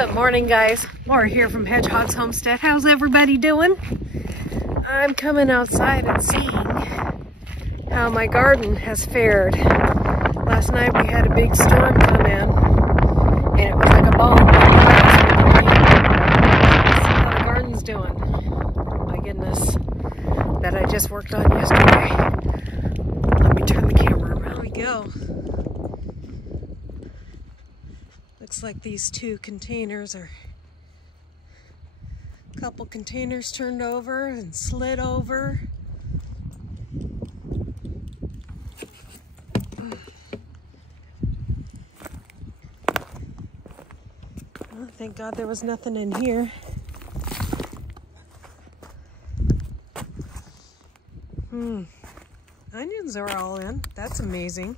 Good morning, guys. Laura here from Hedgehog's Homestead. How's everybody doing? I'm coming outside and seeing how my garden has fared. Last night we had a big storm come in, and it was like a bomb. Let's see how the garden's doing. My goodness, that I just worked on yesterday. Let me turn the camera around. There we go. Looks like these two containers are a couple containers turned over and slid over. Oh, thank God there was nothing in here. Onions are all in. That's amazing.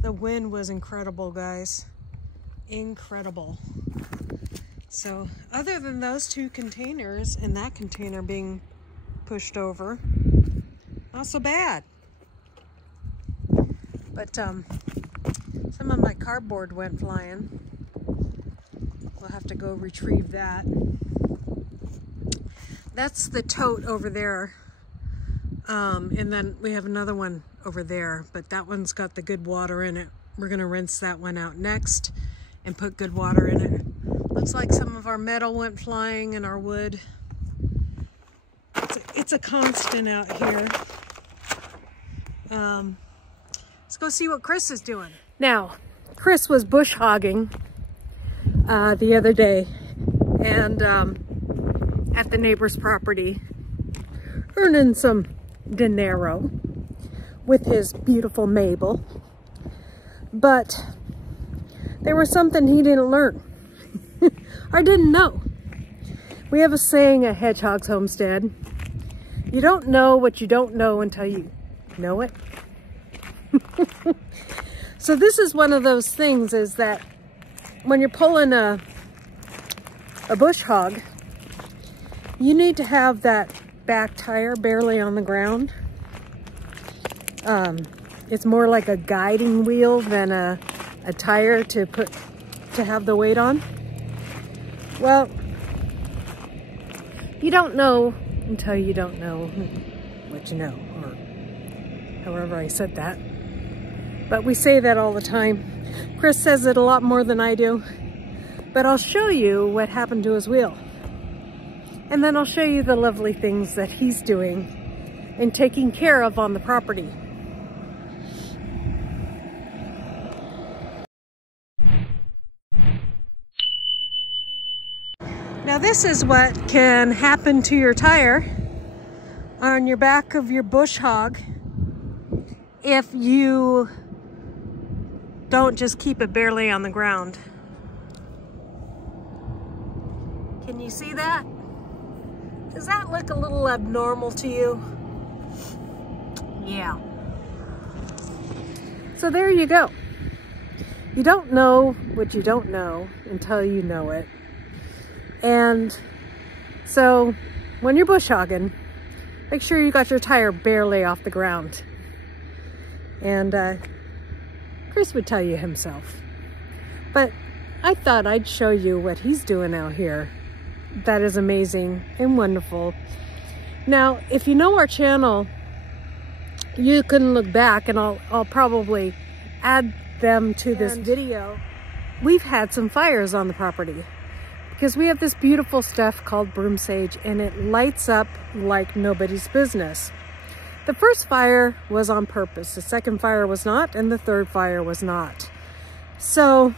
The wind was incredible, guys. Incredible. So other than those two containers and that container being pushed over, not so bad. But some of my cardboard went flying. We'll have to go retrieve that. That's the tote over there. And then we have another one over there, but that one's got the good water in it. We're gonna rinse that one out next and put good water in it. Looks like some of our metal went flying and our wood. It's a constant out here. Let's go see what Chris is doing. Now, Chris was bush hogging the other day and at the neighbor's property, earning some dinero with his beautiful Mabel. But there was something he didn't learn or didn't know. We have a saying at Hedgehog's Homestead: you don't know what you don't know until you know it. So this is one of those things, is that when you're pulling a bush hog, you need to have that back tire barely on the ground. It's more like a guiding wheel than a tire to have the weight on. Well, you don't know until you don't know what you know, or however I said that. But we say that all the time. Chris says it a lot more than I do. But I'll show you what happened to his wheel. And then I'll show you the lovely things that he's doing and taking care of on the property. Now this is what can happen to your tire on your back of your bush hog if you don't just keep it barely on the ground. Can you see that? Does that look a little abnormal to you? Yeah. So there you go. You don't know what you don't know until you know it. And so when you're bush hogging, make sure you got your tire barely off the ground. And Chris would tell you himself. But I thought I'd show you what he's doing out here. That is amazing and wonderful. Now, if you know our channel, you can look back, and I'll probably add them to this video. We've had some fires on the property because we have this beautiful stuff called broom sage, and it lights up like nobody's business. The first fire was on purpose, the second fire was not, and the third fire was not. So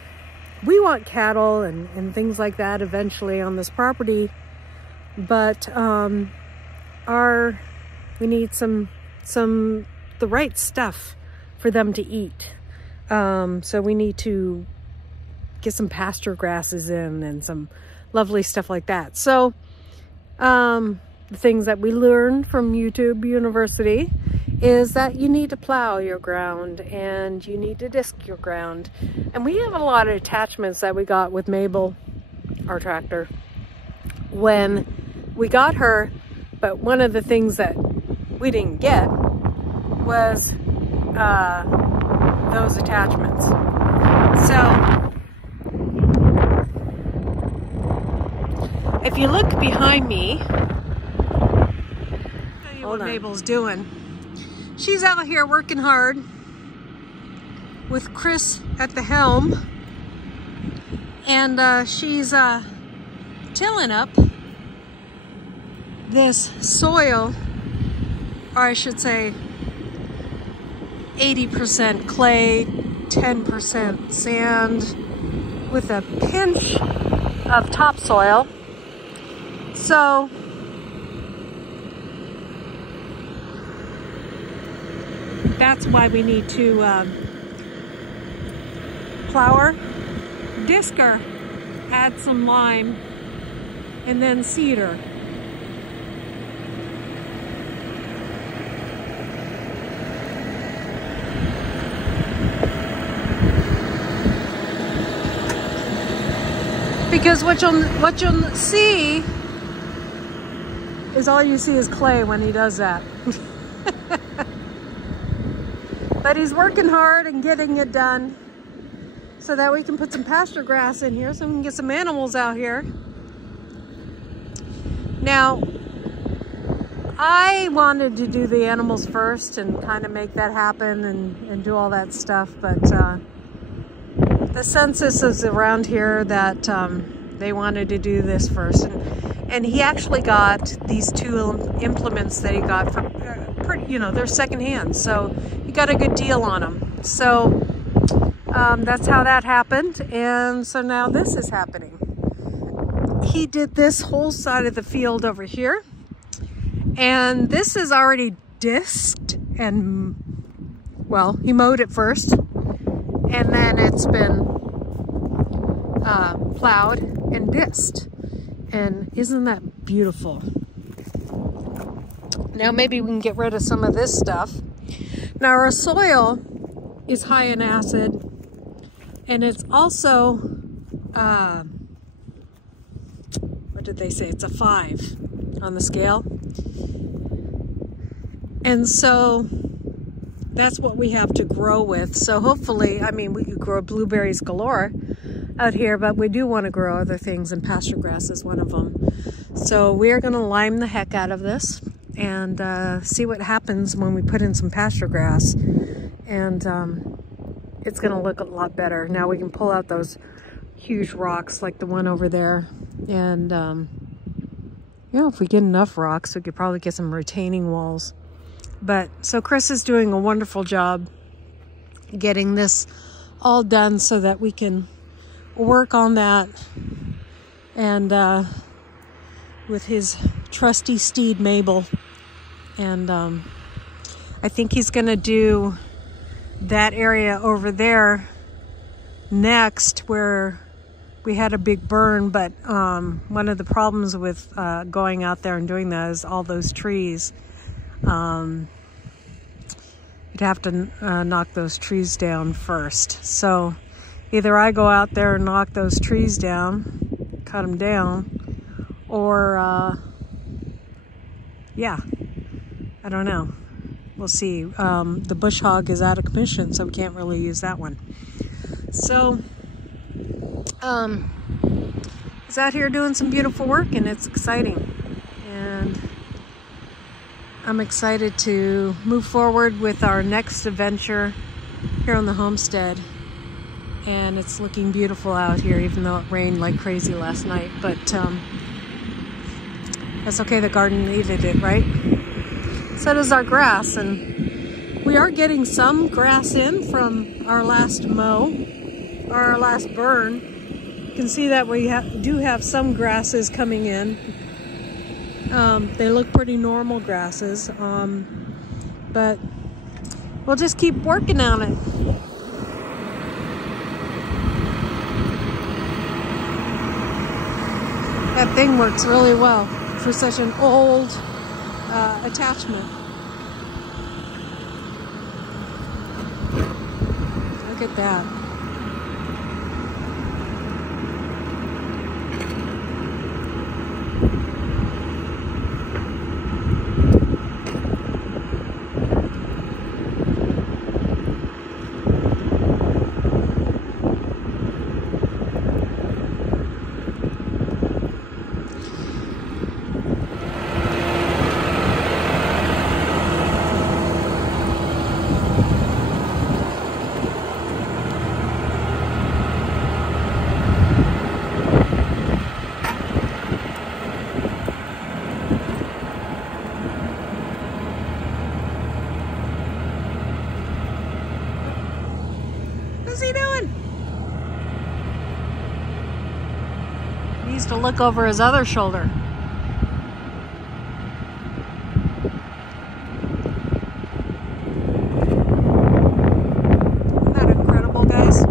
we want cattle and things like that eventually on this property, but we need the right stuff for them to eat. So we need to get some pasture grasses in and some lovely stuff like that. So the things that we learned from YouTube University is that you need to plow your ground and you need to disc your ground. And we have a lot of attachments that we got with Mabel, our tractor, when we got her. But one of the things that we didn't get was those attachments. So If you look behind me, I'll show you what Mabel's doing. She's out here working hard with Chris at the helm, and she's tilling up this soil, or I should say 80% clay, 10% sand, with a pinch of topsoil. So that's why we need to plow her, disc her, add some lime, and then seed her. Because what you'll see is all you see is clay when he does that. But he's working hard and getting it done so that we can put some pasture grass in here so we can get some animals out here. Now, I wanted to do the animals first and kind of make that happen and do all that stuff, but the census is around here that they wanted to do this first. And he actually got these two implements that he got for, you know, they're secondhand. So he got a good deal on them. So that's how that happened. And so now this is happening. He did this whole side of the field over here. And this is already disked and, well, he mowed it first. And then it's been plowed and disked. And isn't that beautiful? Now maybe we can get rid of some of this stuff. Now our soil is high in acid, and it's also, what did they say? It's a 5 on the scale. And so that's what we have to grow with. So hopefully, I mean, we could grow blueberries galore out here, but we do want to grow other things, and pasture grass is one of them. So we're going to lime the heck out of this and see what happens when we put in some pasture grass. And it's going to look a lot better. Now we can pull out those huge rocks like the one over there. And yeah, if we get enough rocks, we could probably get some retaining walls. But so Chris is doing a wonderful job getting this all done so that we can work on that, and with his trusty steed Mabel. And I think he's gonna do that area over there next where we had a big burn, but one of the problems with going out there and doing that is all those trees. You'd have to knock those trees down first. So either I go out there and knock those trees down, cut them down, or yeah, I don't know. We'll see. The bush hog is out of commission, so we can't really use that one. So he's out here doing some beautiful work, and it's exciting. And I'm excited to move forward with our next adventure here on the homestead. And it's looking beautiful out here, even though it rained like crazy last night. But that's okay, the garden needed it, right? So does our grass. And we are getting some grass in from our last mow, or our last burn. You can see that we do have some grasses coming in. They look pretty normal grasses, but we'll just keep working on it. That thing works really well for such an old attachment. Look at that. needs to look over his other shoulder. Isn't that incredible, guys?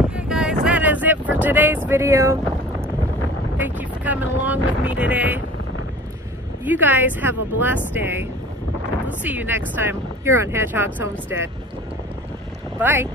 Okay, guys, that is it for today's video. Thank you for coming along with me today. You guys have a blessed day. We'll see you next time here on Hedgehog's Homestead. Bye.